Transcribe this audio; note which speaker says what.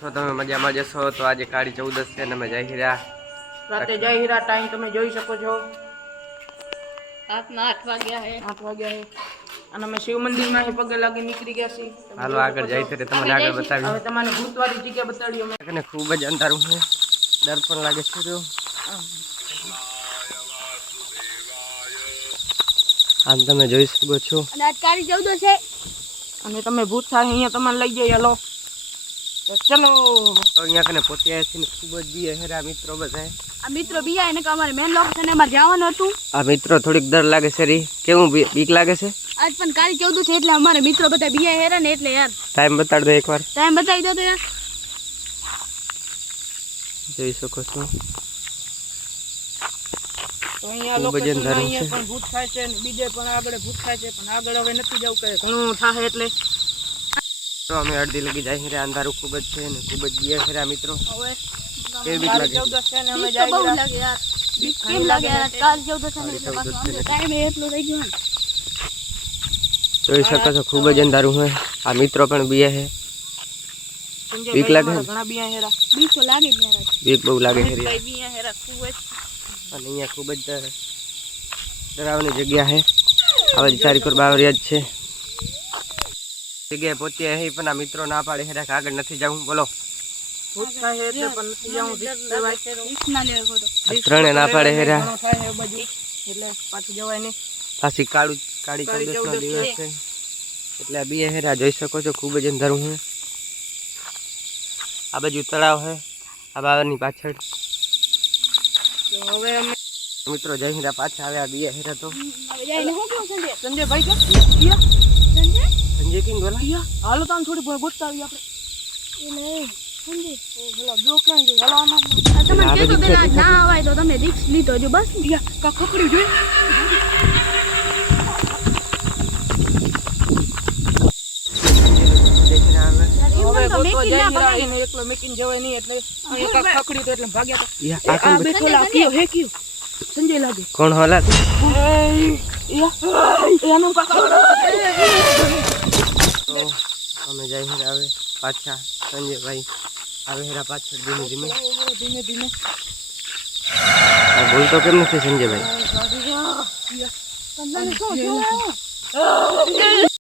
Speaker 1: तो તમે મજામાં જશો તો આજે કાળી 14 છે ને અમે જઈ રહ્યા
Speaker 2: રાતે જઈ હીરા ટાઈમ તમે જોઈ શકો છો
Speaker 3: રાતના 8 વાગ્યા હે
Speaker 2: 8 વાગ્યા હે અને અમે શિવ મંદિરમાં હે પગે લાગી નીકળી ગયા છીએ
Speaker 1: હાલો આગળ જઈ ત્યારે તમને આગળ બતાવી
Speaker 2: હવે તમને ભૂતવાળી જગ્યા બતાડી અમે
Speaker 1: અને ખૂબ જ અંધારું છે ડર પણ લાગે છે તો આમ તમે જોઈ શકો છો
Speaker 3: અને આજ કાળી 14 છે
Speaker 2: અને તમે ભૂત થાય અહીંયા તમને લઈ જઈએ હાલો તો ચલો
Speaker 1: તો અહીંયા કને પહોંચ્યા છે ને ખૂબ જ બી હેરા મિત્રો બધા
Speaker 3: આ મિત્રો બીયા એને કે અમારે મેન લોકેશન એમાં જવાનું હતું
Speaker 1: આ મિત્રો થોડીક ડર લાગે છે રી કેવું બીક લાગે છે
Speaker 3: આજ પણ કાળી 14 છે એટલે અમારે મિત્રો બધા બીયા હેરા ને એટલે યાર
Speaker 1: ટાઈમ બતાડ દો એકવાર
Speaker 3: ટાઈમ બતાવી દો તો યાર
Speaker 1: જોઈ શકો છો
Speaker 2: તો અહીંયા લોકેશન અહીંયા પણ ભૂત થાય છે ને બીજે પણ આગળ ભૂત થાય છે પણ આગળ હવે નથી જવું કે ઘણું થાય એટલે
Speaker 1: તો અમે અડધી લગી જાય રે અંધારું ખૂબ જ છે ને ખૂબ જ બી હેરા મિત્રો
Speaker 3: હવે
Speaker 1: કેવી બીક લાગે
Speaker 2: 14 છે ને અમે
Speaker 3: બીક તો
Speaker 2: જઈ
Speaker 3: બહુ
Speaker 2: રહ્યા
Speaker 3: લાગે યાર બીક કેમ લાગે યાર કાળી 14 છે ને એટલે પાછો ટાઈમ એટલો થઈ ગયો ને
Speaker 1: જોઈ શકો છો ખૂબ જ અંધારું છે આ મિત્રો પણ બી હે બીક લાગે
Speaker 2: ઘણા બીયા હેરા
Speaker 3: બીક તો લાગે જ યાર
Speaker 1: બીક બહુ લાગે છે
Speaker 2: કઈ બીયા હેરા ખૂબ જ
Speaker 1: અને અહીંયા ખૂબ જ ડરાવની જગ્યા છે આવા ચારીકોર બાવરિયા જ છે જગ્યાએ પહોંચ્યા હે પણ આ મિત્રો ના પાડે હેરા કે આગળ નથી જવું બોલો
Speaker 2: ભૂત થાય એટલે પણ નથી જવું
Speaker 3: રીક્ષ ના લેવો ખોટો
Speaker 1: ત્રણે ના પાડે હેરા
Speaker 2: ઘણું થાય એ બધું એટલે પાછું જવાય નહીં
Speaker 1: પાછી કાળી 14 નો દિવસ છે એટલે આ બી હેરા જોઈ શકો છો ખૂબ જ અંધારું છે આ બાજુ તળાવ છે આ બાવરની પાછળ
Speaker 2: તો હવે અમે
Speaker 1: મિત્રો જય હીરા પાછા આવ્યા બી હેરા તો
Speaker 3: હવે જઈને હું કેવું સંજય
Speaker 2: સંજય ભાઈ કે
Speaker 3: સંજય
Speaker 1: સંજય કિંગ બોલા
Speaker 2: હાલો તો થોડી ગોતતા આવી આપણે
Speaker 3: એટલે સંજય
Speaker 2: ઓ ભલા જો ક્યાં ગઈ હાલો આમાં
Speaker 3: તમે કીધું પેલા ના આવાય તો તમે રિક્સ લીધો જો બસ
Speaker 2: કા ખકડી જોઈ હવે ગોતવા જાય હીરા એને એકલો મેકીને જવાય નહીં એટલે અહીંયા કા ખકડી તો એટલે ભાગ્યા તો
Speaker 1: યા
Speaker 2: આ બેઠો લા કયો હે કયો સંજય લાગે
Speaker 1: કોણ હોલા
Speaker 2: એનો કાકા
Speaker 1: અમે જય હીરા આવે પાછા સંજયભાઈ આવે હેરા પાછળ ધીમે ધીમે
Speaker 2: ધીમે ધીમે
Speaker 1: બોલતો કેમ નથી સંજયભાઈ
Speaker 3: તમને શું